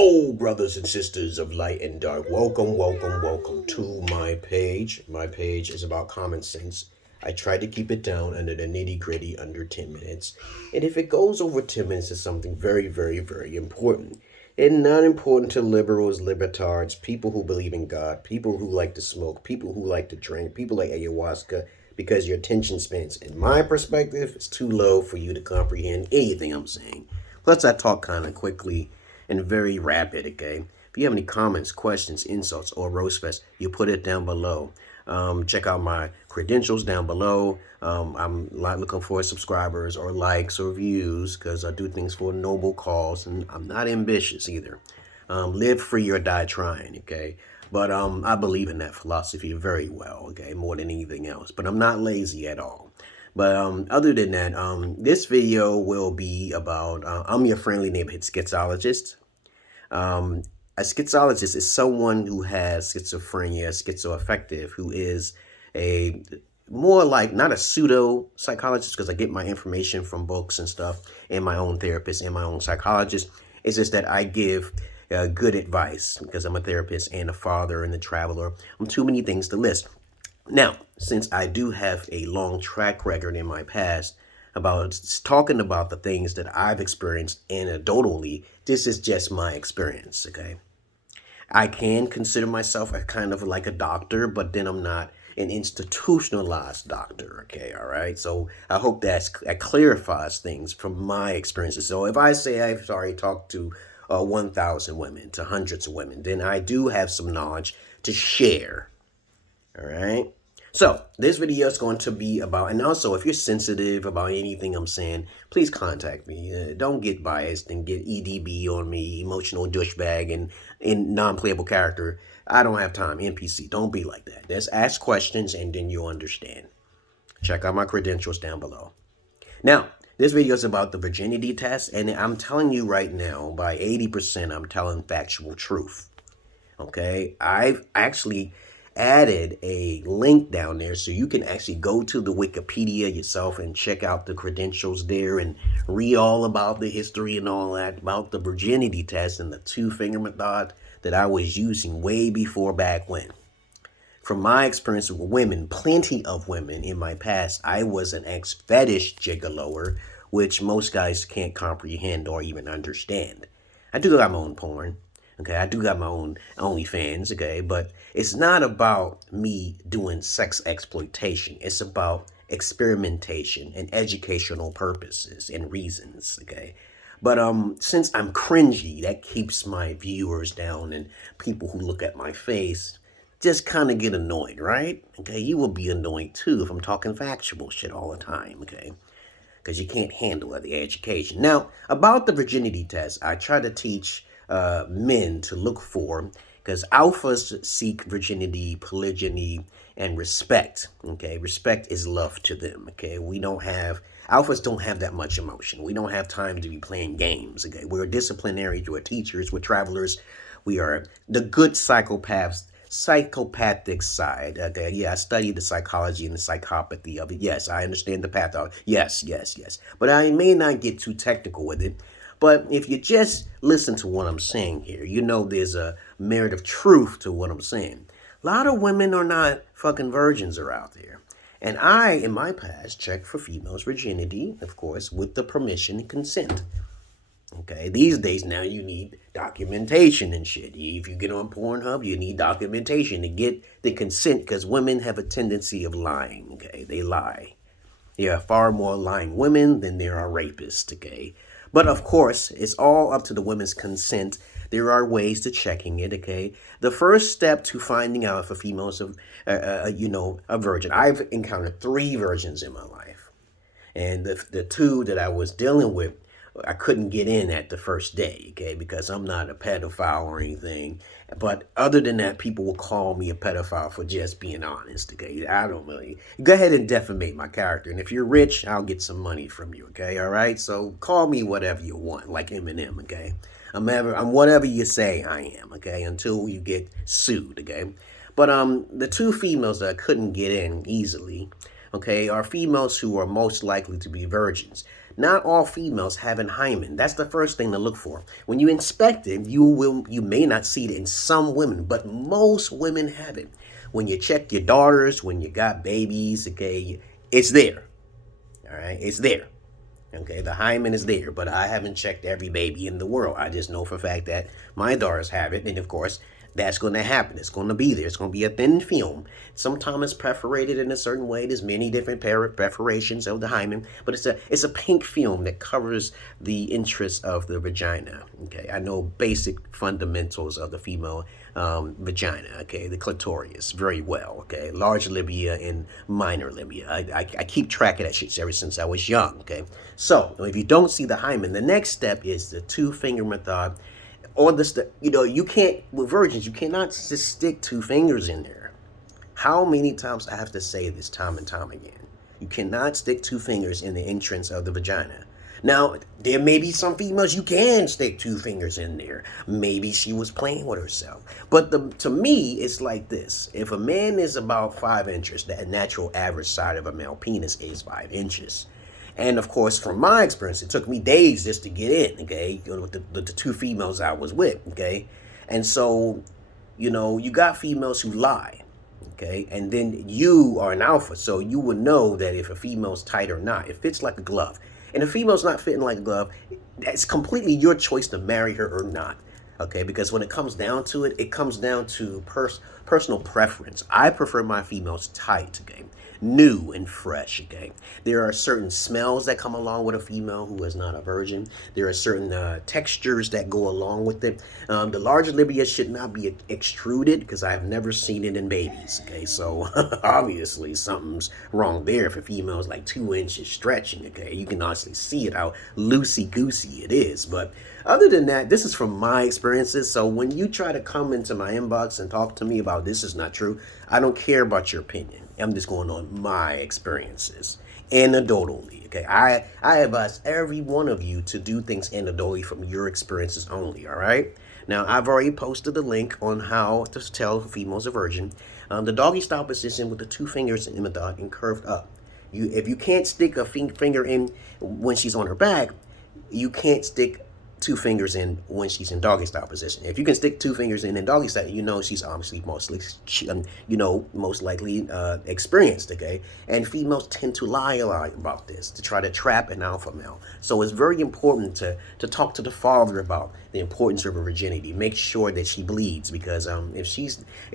Hello, brothers and sisters of light and dark. Welcome to my page. My page is about common sense. I try to keep it down under the nitty-gritty under 10 minutes. And if it goes over 10 minutes, it's something very important. And not important to liberals, libertards, people who believe in God, people who like to smoke, people who like to drink, people like ayahuasca, because your attention spans, in my perspective, is too low for you to comprehend anything I'm saying. Plus, I talk kind of quickly and very rapid, okay? If you have any comments, questions, insults, or roast fest, you put it down below. Check out my credentials down below. I'm not looking for subscribers or likes or views because I do things for a noble cause, and I'm not ambitious either. Live free or die trying, okay? But I believe in that philosophy very well, okay, more than anything else. But I'm not lazy at all. But other than that, this video will be about, I'm your friendly neighborhood schizologist. A schizologist is someone who has schizophrenia, schizoaffective, who is a more like, not a pseudo-psychologist, because I get my information from books and stuff, and my own therapist and my own psychologist. It's just that I give good advice, because I'm a therapist and a father and a traveler. I'm too many things to list. Now, since I do have a long track record in my past about talking about the things that I've experienced anecdotally, this is just my experience, okay? I can consider myself a kind of like a doctor, but then I'm not an institutionalized doctor, okay, all right? So I hope that clarifies things from my experiences. So if I say I've already talked to 1,000 women, to hundreds of women, then I do have some knowledge to share, all right? So this video is going to be about, and also if you're sensitive about anything I'm saying, please contact me. Don't get biased and get EDB on me, emotional douchebag and non-playable character. I don't have time, NPC. Don't be like that. Just ask questions and then you'll understand. Check out my credentials down below. Now, this video is about the virginity test, and I'm telling you right now, by 80%, I'm telling factual truth. Okay? I've actually added a link down there so you can actually go to the Wikipedia yourself and check out the credentials there and read all about the history and all that about the virginity test and the two-finger method that I was using way before back when. From my experience with women, plenty of women in my past, I was an ex-fetish gigoloer, which most guys can't comprehend or even understand. I do got my own porn. Okay, I do got my own OnlyFans, okay, but it's not about me doing sex exploitation. It's about experimentation and educational purposes and reasons, okay? But since I'm cringy, that keeps my viewers down, and people who look at my face just kind of get annoyed, right? Okay, you will be annoyed too if I'm talking factual shit all the time, okay? Because you can't handle the education. Now, about the virginity test, I try to teach men to look for, because alphas seek virginity, polygyny, and respect. Okay, respect is love to them. Okay, alphas don't have that much emotion. We don't have time to be playing games. Okay, we're disciplinary, we're teachers, we're travelers, we are the good psychopaths. Psychopathic side. Okay, yeah, I studied the psychology and the psychopathy of it. Yes, I understand the pathology. Yes. But I may not get too technical with it. But if you just listen to what I'm saying here, you know there's a merit of truth to what I'm saying. A lot of women are not fucking virgins are out there. And I, in my past, checked for females' virginity, of course, with the permission and consent. Okay, these days now you need documentation and shit. If you get on PORNHUB, you need documentation to get the consent, because women have a tendency of lying, okay? They lie. There are far more lying women than there are rapists, okay? But of course, it's all up to the women's consent. There are ways to checking it, okay? The first step to finding out if a female's a virgin. I've encountered 3 virgins in my life. And the 2 that I was dealing with, I couldn't get in at the first day, okay, because I'm not a pedophile or anything. But other than that, people will call me a pedophile for just being honest, okay? I don't really. Go ahead and defamate my character. And if you're rich, I'll get some money from you, okay? All right? So call me whatever you want, like Eminem, okay? I'm whatever you say I am, okay? Until you get sued, okay? But the 2 females that I couldn't get in easily, okay, are females who are most likely to be virgins. Not all females have an hymen. That's the first thing to look for. When you inspect it, you may not see it in some women, but most women have it. When you check your daughters, when you got babies, okay, it's there. All right, it's there. Okay, the hymen is there, but I haven't checked every baby in the world. I just know for a fact that my daughters have it, and of course, that's going to happen. It's going to be there. It's going to be a thin film. Sometimes it's perforated in a certain way. There's many different perforations of the hymen, but it's a pink film that covers the interest of the vagina. Okay, I know basic fundamentals of the female vagina. Okay, the clitoris very well. Okay, large labia and minor labia. I keep track of that shit ever since I was young. Okay, so if you don't see the hymen, the next step is the 2-finger method. Or you can't, with virgins, you cannot just stick 2 fingers in there. How many times I have to say this time and time again? You cannot stick 2 fingers in the entrance of the vagina. Now, there may be some females you can stick 2 fingers in there. Maybe she was playing with herself. But to me, it's like this. If a man is about 5 inches, the natural average size of a male penis is 5 inches. And of course, from my experience, it took me days just to get in, okay, with the 2 females I was with, okay. And so, you got females who lie, okay, and then you are an alpha, so you would know that if a female's tight or not. It fits like a glove. And if a female's not fitting like a glove, it's completely your choice to marry her or not, okay, because when it comes down to it, it comes down to personal preference. I prefer my females tight, okay, new and fresh, okay. There are certain smells that come along with a female who is not a virgin. There are certain textures that go along with it. The larger labia should not be extruded because I've never seen it in babies, okay. So obviously something's wrong there if a female is like 2 inches stretching, okay. You can honestly see it, how loosey-goosey it is. But other than that, this is from my experiences. So when you try to come into my inbox and talk to me about this is not true, I don't care about your opinion. I'm just going on my experiences, anecdotally, okay? I advise every one of you to do things anecdotally from your experiences only, all right? Now, I've already posted the link on how to tell if a female's a virgin. The doggy style position with the 2 fingers in the dog and curved up. If you can't stick a finger in when she's on her back, you can't stick 2 fingers in when she's in doggy style position. If you can stick 2 fingers in doggy style, she's obviously most likely experienced, okay? And females tend to lie a lot about this to try to trap an alpha male. So it's very important to talk to the father about the importance of her virginity. Make sure that she bleeds, because if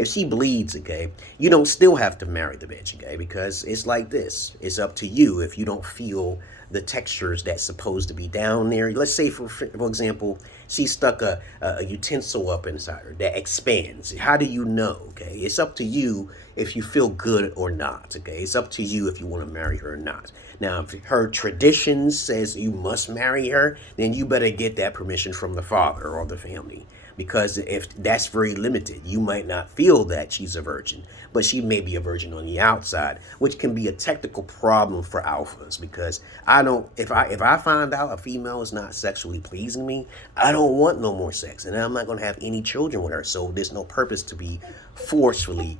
she bleeds, okay, you don't still have to marry the bitch, okay? Because it's like this. It's up to you if you don't feel the textures that's supposed to be down there. Let's say, for example, she stuck a utensil up inside her that expands. How do you know, okay? It's up to you if you feel good or not, okay? It's up to you if you want to marry her or not. Now, if her tradition says you must marry her, then you better get that permission from the father or the family. Because if that's very limited, you might not feel that she's a virgin, but she may be a virgin on the outside, which can be a technical problem for alphas. Because if I find out a female is not sexually pleasing me, I don't want no more sex, and I'm not going to have any children with her. So there's no purpose to be forcefully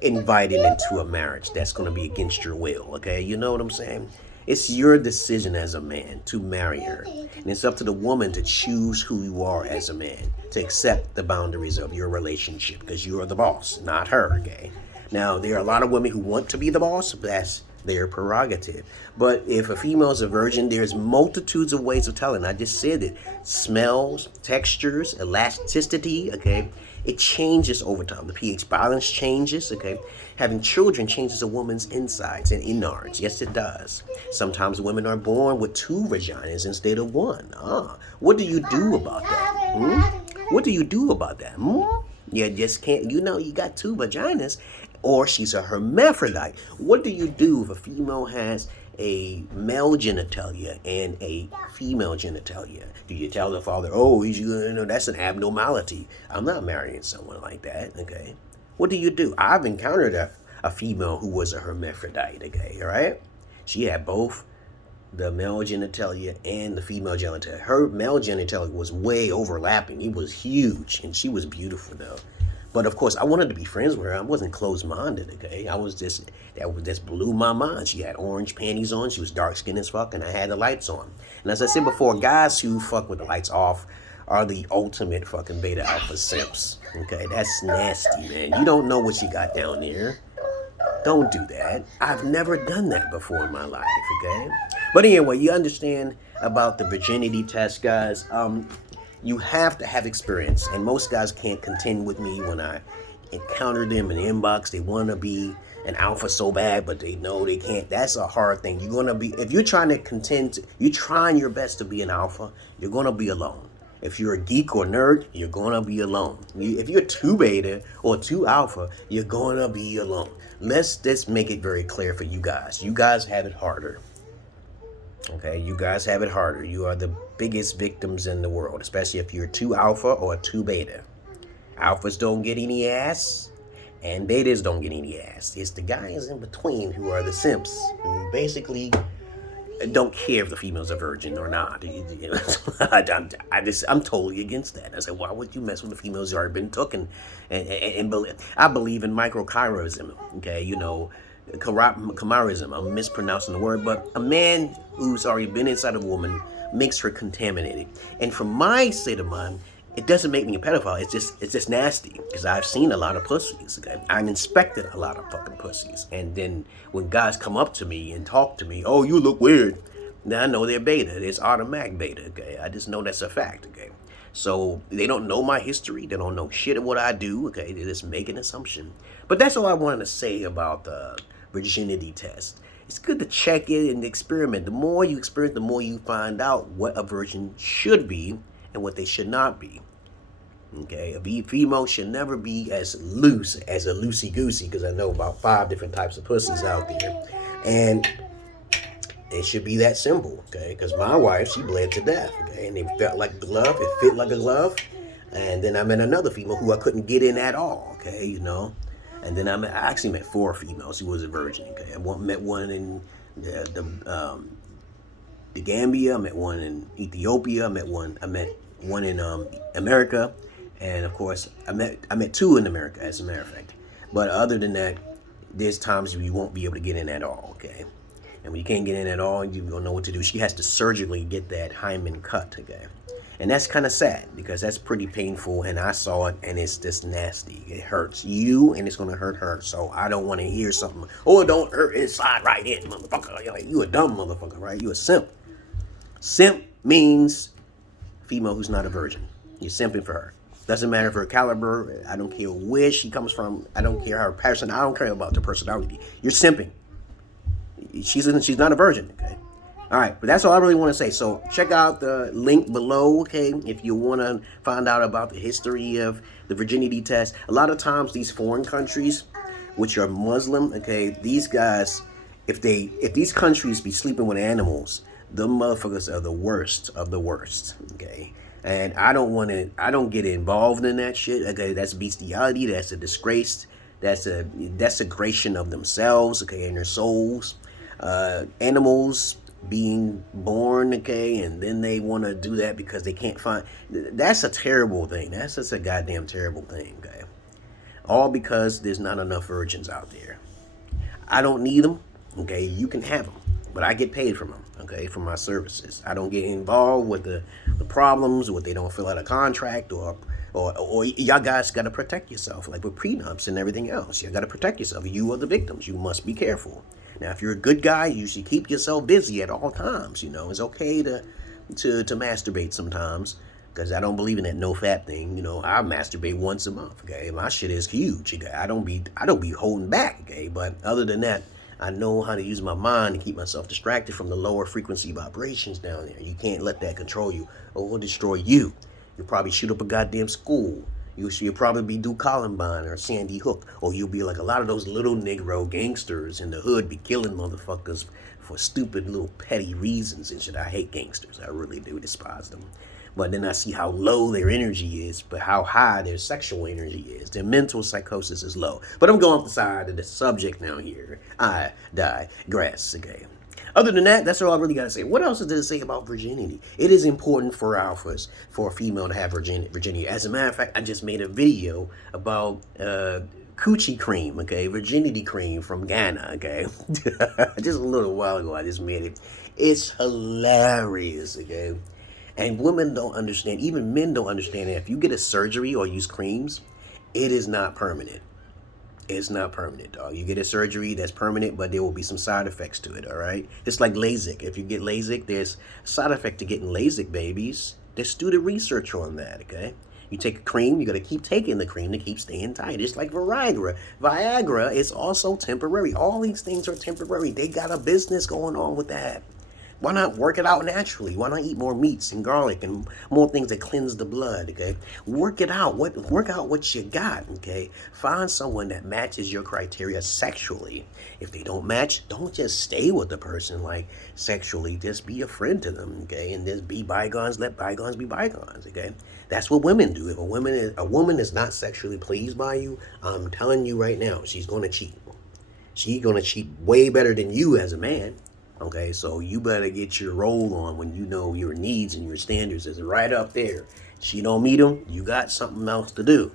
invited into a marriage that's going to be against your will. Okay, you know what I'm saying? It's your decision as a man to marry her. And it's up to the woman to choose who you are as a man, to accept the boundaries of your relationship, because you are the boss, not her, okay? Now, there are a lot of women who want to be the boss, but that's their prerogative. But if a female is a virgin, there's multitudes of ways of telling. I just said it. Smells, textures, elasticity, okay? It changes over time. The pH balance changes, okay? Having children changes a woman's insides and innards. Yes, it does. Sometimes women are born with 2 vaginas instead of 1. What do you do about that? What do you do about that? You just can't, you got 2 vaginas, or she's a hermaphrodite. What do you do if a female has a male genitalia and a female genitalia? Do you tell the father, oh, that's an abnormality? I'm not marrying someone like that, okay? What do you do? I've encountered a female who was a hermaphrodite, okay, all right? She had both the male genitalia and the female genitalia. Her male genitalia was way overlapping. It was huge, and she was beautiful, though. But of course, I wanted to be friends with her. I wasn't closed-minded, okay? That just blew my mind. She had orange panties on. She was dark-skinned as fuck, and I had the lights on. And as I said before, guys who fuck with the lights off are the ultimate fucking beta alpha simps, okay? That's nasty, man. You don't know what you got down there. Don't do that. I've never done that before in my life, okay? But anyway, you understand about the virginity test, guys. You have to have experience, and most guys can't contend with me when I encounter them in the inbox. They want to be an alpha so bad, but they know they can't. That's a hard thing. You're gonna be, if you're trying to contend, you're trying your best to be an alpha, you're gonna be alone. If you're a geek or nerd, you're gonna be alone. If you're too beta or too alpha, you're gonna be alone. Let's just make it very clear for you guys. You guys have it harder. Okay, you guys have it harder. You are the biggest victims in the world, especially if you're too alpha or too beta. Alphas don't get any ass, and betas don't get any ass. It's the guys in between who are the simps, who basically don't care if the female's a virgin or not. I'm totally against that. I said, why would you mess with the females who already been taken? And I believe in microchirism, okay, you know, chimerism. I'm mispronouncing the word, but a man who's already been inside of a woman makes her contaminated. And from my state of mind, it doesn't make me a pedophile. It's just nasty, because I've seen a lot of pussies. Okay? I've inspected a lot of fucking pussies, and then when guys come up to me and talk to me, oh, you look weird. Now I know they're beta. It's automatic beta. Okay, I just know that's a fact. Okay, so they don't know my history. They don't know shit of what I do. Okay, they just make an assumption. But that's all I wanted to say about the virginity test. It's good to check it and experiment. The more you experience, the more you find out what a virgin should be and what they should not be. Okay, a female should never be as loose as a loosey-goosey, because I know about 5 different types of pussies out there, and it should be that simple. Okay, because my wife, she bled to death. Okay, and it felt like a glove, it fit like a glove. And then I met another female who I couldn't get in at all. Okay, you know. And then I actually met 4 females who was a virgin. Okay, I met one in the Gambia. I met one in Ethiopia. I met one in America, and of course I met 2 in America, as a matter of fact. But other than that, there's times you won't be able to get in at all. Okay, and when you can't get in at all, you don't know what to do. She has to surgically get that hymen cut. Okay. And that's kind of sad, because that's pretty painful, and I saw it, and it's just nasty. It hurts you, and it's going to hurt her. So I don't want to hear something, oh, it don't hurt, it slide right in, motherfucker. You're like, you a dumb motherfucker, right? You a simp. Simp means female who's not a virgin. You're simping for her. Doesn't matter for her caliber. I don't care where she comes from. I don't care her person. I don't care about the personality. You're simping. She's not a virgin, okay? All right, but that's all I really want to say. So check out the link below, okay, if you want to find out about the history of the virginity test. A lot of times these foreign countries, which are Muslim, okay, these guys, if these countries be sleeping with animals, the motherfuckers are the worst of the worst, okay? And I don't get involved in that shit, okay? That's bestiality, that's a disgrace, that's a desecration of themselves, okay, and their souls. Animals being born, okay, and then they want to do that because they can't find, that's a terrible thing. That's just a goddamn terrible thing, okay? All because there's not enough virgins out there. I don't need them, okay? You can have them, but I get paid from them, okay, for my services. I don't get involved with the problems, what they don't fill out a contract, or y'all guys got to protect yourself, like with prenups and everything else. You got to protect yourself. You are the victims. You must be careful. Now, if you're a good guy, you should keep yourself busy at all times. You know, it's okay to masturbate sometimes, because I don't believe in that no fap thing. You know, I masturbate once a month. Okay, my shit is huge. Okay? I don't be holding back. Okay, but other than that, I know how to use my mind to keep myself distracted from the lower frequency vibrations down there. You can't let that control you, or it will destroy you. You'll probably shoot up a goddamn school. You'll probably do Columbine or Sandy Hook, or you'll be like a lot of those little Negro gangsters in the hood, be killing motherfuckers for stupid little petty reasons and shit. I hate gangsters. I really do despise them. But then I see how low their energy is, but how high their sexual energy is. Their mental psychosis is low. But I'm going off the side of the subject now here. I digress, okay? Other than that, that's all I really got to say. What else is there to say about virginity? It is important for alphas, for a female to have virginity. As a matter of fact, I just made a video about coochie cream, okay? Virginity cream from Ghana, okay? Just a little while ago, I just made it. It's hilarious, okay? And women don't understand, even men don't understand that if you get a surgery or use creams, it is not permanent. It's not permanent, dog. You get a surgery that's permanent, but there will be some side effects to it, all right? It's like LASIK. If you get LASIK, there's a side effect to getting LASIK, babies. There's student research on that, okay? You take a cream, you got to keep taking the cream to keep staying tight. It's like Viagra. Viagra is also temporary. All these things are temporary. They got a business going on with that. Why not work it out naturally? Why not eat more meats and garlic and more things that cleanse the blood, okay? Work it out. Work out what you got, okay? Find someone that matches your criteria sexually. If they don't match, don't just stay with the person like sexually. Just be a friend to them, okay? And just be bygones, let bygones be bygones, okay? That's what women do. If a woman is not sexually pleased by you, I'm telling you right now, she's going to cheat. She's going to cheat way better than you as a man. Okay, so you better get your roll on when you know your needs and your standards is right up there. She don't meet them, you got something else to do.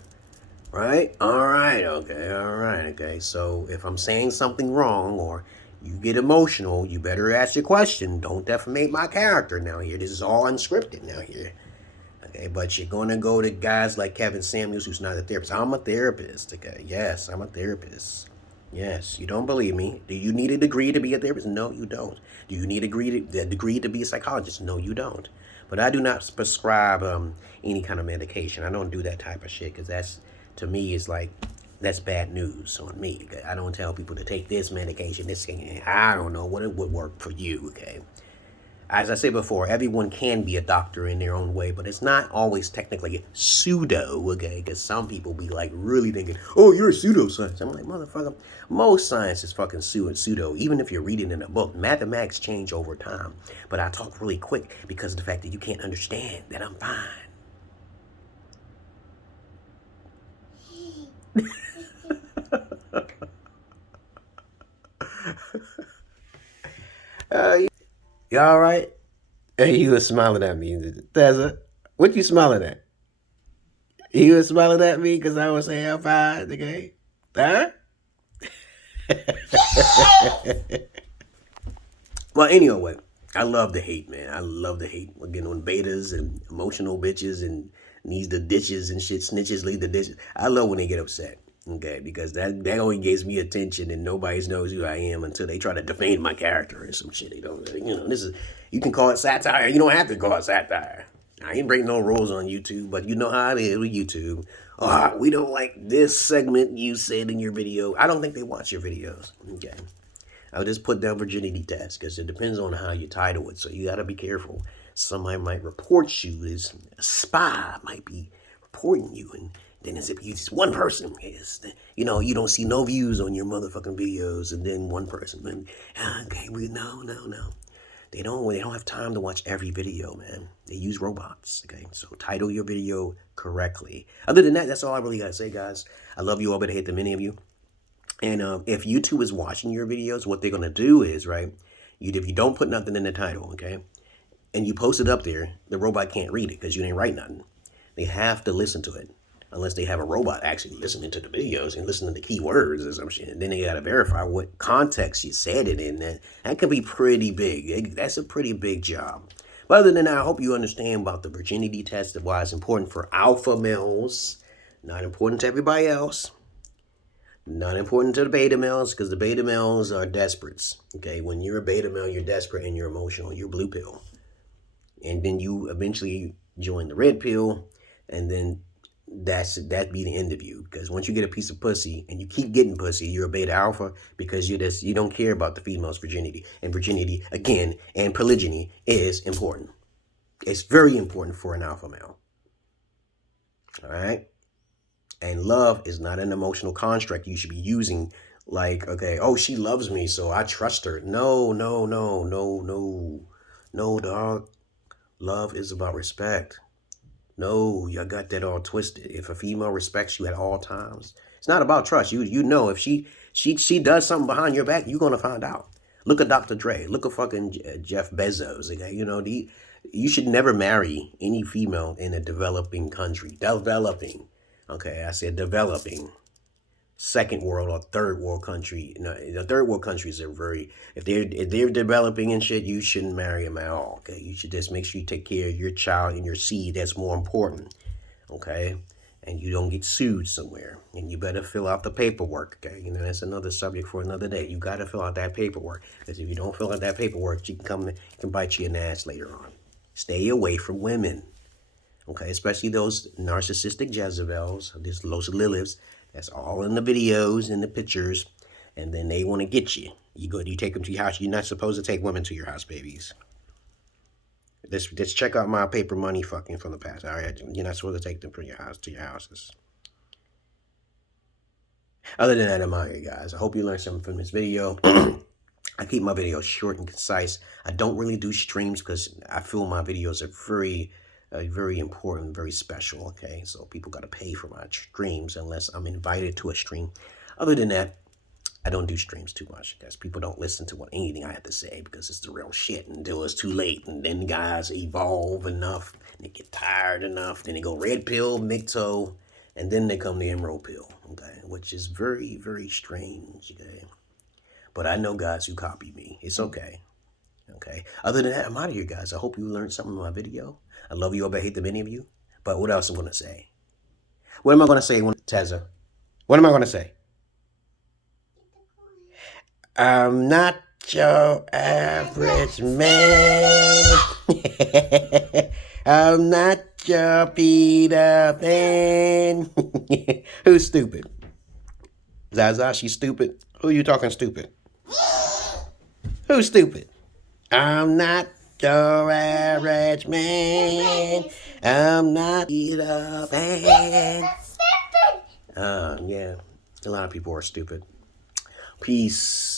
Right? All right, okay. So if I'm saying something wrong or you get emotional, you better ask your question. Don't defamate my character now here. This is all unscripted now here. Okay, but you're going to go to guys like Kevin Samuels, who's not a therapist. I'm a therapist, okay? Yes, I'm a therapist. Yes, you don't believe me. Do you need a degree to be a therapist? No, you don't. Do you need a degree to be a psychologist? No, you don't. But I do not prescribe any kind of medication. I don't do that type of shit because that's, to me, is like, that's bad news on me. Okay? I don't tell people to take this medication, this thing. I don't know what it would work for you, okay? As I said before, everyone can be a doctor in their own way, but it's not always technically pseudo, okay? Because some people be like really thinking, oh, you're a pseudoscience. I'm like, motherfucker, most science is fucking pseudo. Even if you're reading in a book, mathematics change over time. But I talk really quick because of the fact that you can't understand that I'm fine. You all right? Hey, you was smiling at me, Tessa. What you smiling at? You was smiling at me because I was saying I'm fine, okay? Huh? Well, anyway, I love the hate, man. I love the hate. We're getting on betas and emotional bitches and needs the ditches and shit. Snitches leave the ditches. I love when they get upset. Okay, because that only gives me attention and nobody knows who I am until they try to defame my character or some shit. They don't, this is, you can call it satire. You don't have to call it satire. I ain't breaking no rules on YouTube, but you know how it is with YouTube. Oh, we don't like this segment you said in your video. I don't think they watch your videos. Okay. I'll just put down virginity test because it depends on how you title it. So you got to be careful. Somebody might report you as a spy, might be reporting you, and then as if you just one person is, you don't see no views on your motherfucking videos, and then one person, and okay, no. They don't have time to watch every video, man. They use robots, okay? So title your video correctly. Other than that, that's all I really gotta say, guys. I love you all, but I hate the many of you. And if YouTube is watching your videos, what they're gonna do is, right, if you don't put nothing in the title, okay, and you post it up there, the robot can't read it because you didn't write nothing. They have to listen to it. Unless they have a robot actually listening to the videos and listening to keywords or some shit. And then they got to verify what context you said it in. That could be pretty big. That's a pretty big job. But other than that, I hope you understand about the virginity test, why it's important for alpha males. Not important to everybody else. Not important to the beta males, because the beta males are desperates. Okay, when you're a beta male, you're desperate and you're emotional. You're blue pill. And then you eventually join the red pill, and then that'd be the end of you. Because once you get a piece of pussy and you keep getting pussy, you're a beta alpha, because you don't care about the female's virginity. And virginity, again, and polygyny is important. It's very important for an alpha male. All right? And love is not an emotional construct you should be using like, okay, oh, she loves me, so I trust her. No, dog. Love is about respect. No, you got that all twisted. If a female respects you at all times, it's not about trust. You know if she does something behind your back, you're gonna find out. Look at Dr. Dre. Look at fucking Jeff Bezos. Okay, you know, you should never marry any female in a developing country. Developing. Okay, I said developing. Second world or third world country. You know, the third world countries are very, if they're developing and shit, you shouldn't marry them at all. Okay, you should just make sure you take care of your child and your seed. That's more important. Okay, and you don't get sued somewhere. And you better fill out the paperwork. Okay, you know, that's another subject for another day. You got to fill out that paperwork, because if you don't fill out that paperwork, you can bite you in the ass later on. Stay away from women. Okay, especially those narcissistic Jezebels, those Liliths. That's all in the videos and the pictures, and then they want to get you. You take them to your house. You're not supposed to take women to your house, babies. Just check out my paper money fucking from the past. All right, you're not supposed to take them from your house to your houses. Other than that, I'm out here, guys. I hope you learned something from this video. I keep my videos short and concise. I don't really do streams because I feel my videos are very important, very special, okay? So people got to pay for my streams unless I'm invited to a stream. Other than that, I don't do streams too much because people don't listen to anything I have to say because it's the real shit until it's too late. And then guys evolve enough, and they get tired enough, then they go red pill, MGTOW, and then they come to emerald pill, okay? Which is very, very strange, okay? But I know guys who copy me. It's okay. Okay. Other than that, I'm out of here, guys. I hope you learned something in my video. I love you, but I hate the many of you. But what else am I going to say? What am I going to say, Teza? What am I going to say? I'm not your average man. I'm not your Peter Pan. Who's stupid? Zaza, she's stupid. Who are you talking stupid? Who's stupid? I'm not your average man. I'm not Peter Pan. Yeah, a lot of people are stupid. Peace.